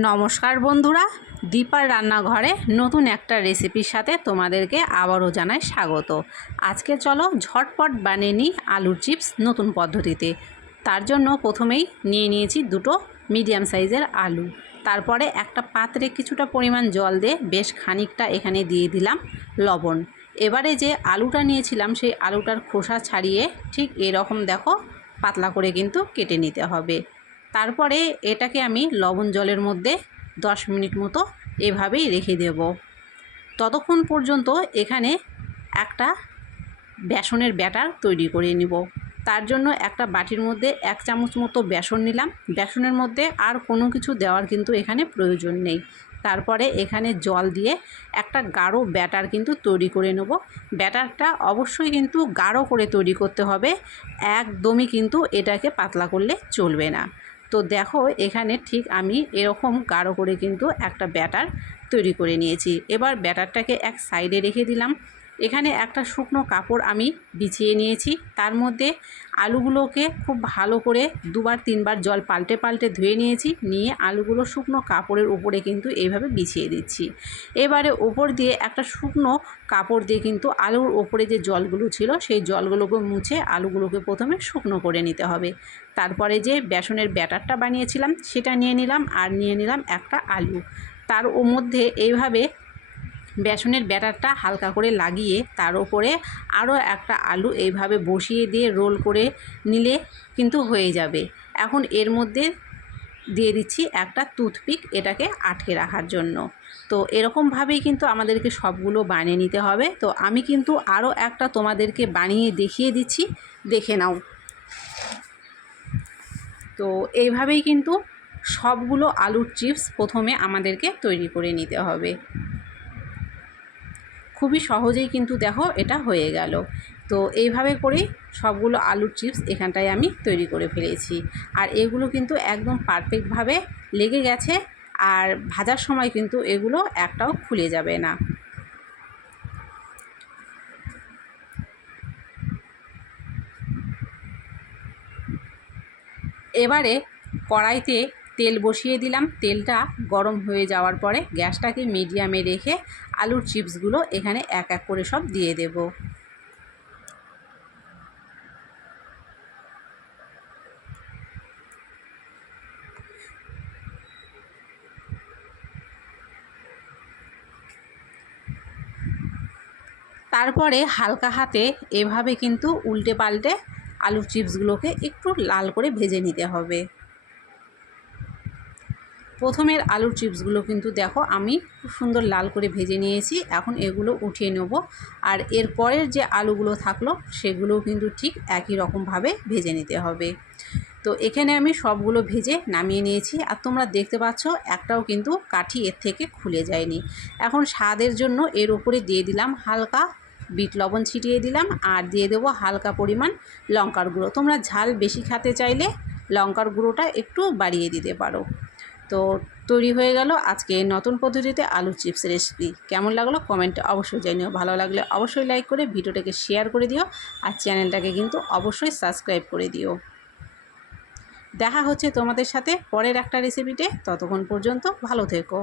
নমস্কার বন্ধুরা, দীপার রান্নাঘরে নতুন একটা রেসিপির সাথে তোমাদেরকে আবারও জানাই স্বাগত। আজকে চলো ঝটপট বানিয়ে নিই আলুর চিপস নতুন পদ্ধতিতে। তার জন্য প্রথমেই নিয়ে নিয়েছি দুটো মিডিয়াম সাইজের আলু। তারপরে একটা পাত্রে কিছুটা পরিমাণ জল দিয়ে বেশ খানিকটা এখানে দিয়ে দিলাম লবণ। এবারে যে আলুটা নিয়েছিলাম সেই আলুটার খোসা ছাড়িয়ে ঠিক এরকম দেখো পাতলা করে কিন্তু কেটে নিতে হবে। তারপরে এটাকে আমি লবণ জলের মধ্যে 10 মিনিট মতো এভাবেই রেখে দেব। ততক্ষণ পর্যন্ত এখানে একটা বেসনের ব্যাটার তৈরি করে নিব। তার জন্য একটা বাটির মধ্যে 1 চামচ মতো বেসন নিলাম। বেসনের মধ্যে আর কোনো কিছু দেওয়ার কিন্তু এখানে প্রয়োজন নেই। তারপরে এখানে জল দিয়ে একটা গাঢ় ব্যাটার কিন্তু তৈরি করে নেব। ব্যাটারটা অবশ্যই কিন্তু গাঢ় করে তৈরি করতে হবে, একদমই কিন্তু এটাকে পাতলা করলে চলবে না। তো দেখো এখানে ঠিক আমি এরকম গাঢ় করে কিন্তু একটা ব্যাটার তৈরি করে নিয়েছি। এবার ব্যাটারটাকে এক সাইডে রেখে দিলাম। এখানে একটা শুকনো কাপড় আমি বিছিয়ে নিয়েছি। তার মধ্যে আলুগুলোকে খুব ভালো করে 2-3 বার জল পাল্টে পাল্টে ধুয়ে নিয়েছি। নিয়ে আলুগুলো শুকনো কাপড়ের উপরে কিন্তু এইভাবে বিছিয়ে দিচ্ছি। এবারে ওপর দিয়ে একটা শুকনো কাপড় দিয়ে কিন্তু আলুর ওপরে যে জলগুলো ছিল সেই জলগুলোকে মুছে আলুগুলোকে প্রথমে শুকনো করে নিতে হবে। তারপরে যে বেসনের ব্যাটারটা বানিয়েছিলাম সেটা নিয়ে নিলাম, আর নিয়ে নিলাম একটা আলু। তার মধ্যে এইভাবে বেসনের ব্যাটারটা হালকা করে লাগিয়ে তার উপরে আরও একটা আলু এইভাবে বসিয়ে দিয়ে রোল করে নিলে কিন্তু হয়ে যাবে। এখন এর মধ্যে দিয়ে দিচ্ছি একটা টুথপিক, এটাকে আটকে রাখার জন্য। তো এরকমভাবেই কিন্তু আমাদেরকে সবগুলো বানিয়ে নিতে হবে। তো আমি কিন্তু আরও একটা তোমাদেরকে বানিয়ে দেখিয়ে দিচ্ছি, দেখে নাও। তো এইভাবেই কিন্তু সবগুলো আলুর চিপস প্রথমে আমাদেরকে তৈরি করে নিতে হবে। খুবই সহজেই কিন্তু দেখো এটা হয়ে গেল। তো এইভাবে করেই সবগুলো আলুর চিপস এখানটায় আমি তৈরি করে ফেলেছি। আর এগুলো কিন্তু একদম পারফেক্টভাবে লেগে গেছে, আর ভাজার সময় কিন্তু এগুলো একটাও খুলে যাবে না। এবারে কড়াইতে তেল বসিয়ে দিলাম। তেলটা গরম হয়ে যাওয়ার পরে গ্যাসটাকে মিডিয়ামে রেখে আলুর চিপসগুলো এখানে এক এক করে সব দিয়ে দেব। তারপরে হালকা হাতে এভাবে কিন্তু উল্টে পাল্টে আলুর চিপসগুলোকে একটু লাল করে ভেজে নিতে হবে। প্রথমের আলুর চিপসগুলো কিন্তু দেখো আমি খুব সুন্দর লাল করে ভেজে নিয়েছি। এখন এগুলো উঠিয়ে নেব। আর এর পরের যে আলুগুলো থাকলো সেগুলোও কিন্তু ঠিক একই রকমভাবে ভেজে নিতে হবে। তো এখানে আমি সবগুলো ভেজে নামিয়ে নিয়েছি। আর তোমরা দেখতে পাচ্ছ একটাও কিন্তু কাঠি এর থেকে খুলে যায়নি। এখন স্বাদের জন্য এর উপরে দিয়ে দিলাম হালকা বিট লবণ, ছিটিয়ে দিলাম। আর দিয়ে দেবো হালকা পরিমাণ লঙ্কার গুঁড়ো। তোমরা ঝাল বেশি খেতে চাইলে লঙ্কার গুঁড়োটা একটু বাড়িয়ে দিতে পারো। তো তৈরি হয়ে গেল আজকে নতুন পদ্ধতিতে আলু চিপস রেসিপি। কেমন লাগলো কমেন্টে অবশ্যই জানিও। ভালো লাগলে অবশ্যই লাইক করে ভিডিওটাকে শেয়ার করে দিও, আর চ্যানেলটাকে কিন্তু অবশ্যই সাবস্ক্রাইব করে দিও। দেখা হচ্ছে তোমাদের সাথে পরের একটা রেসিপিতে। ততক্ষণ পর্যন্ত ভালো থেকো।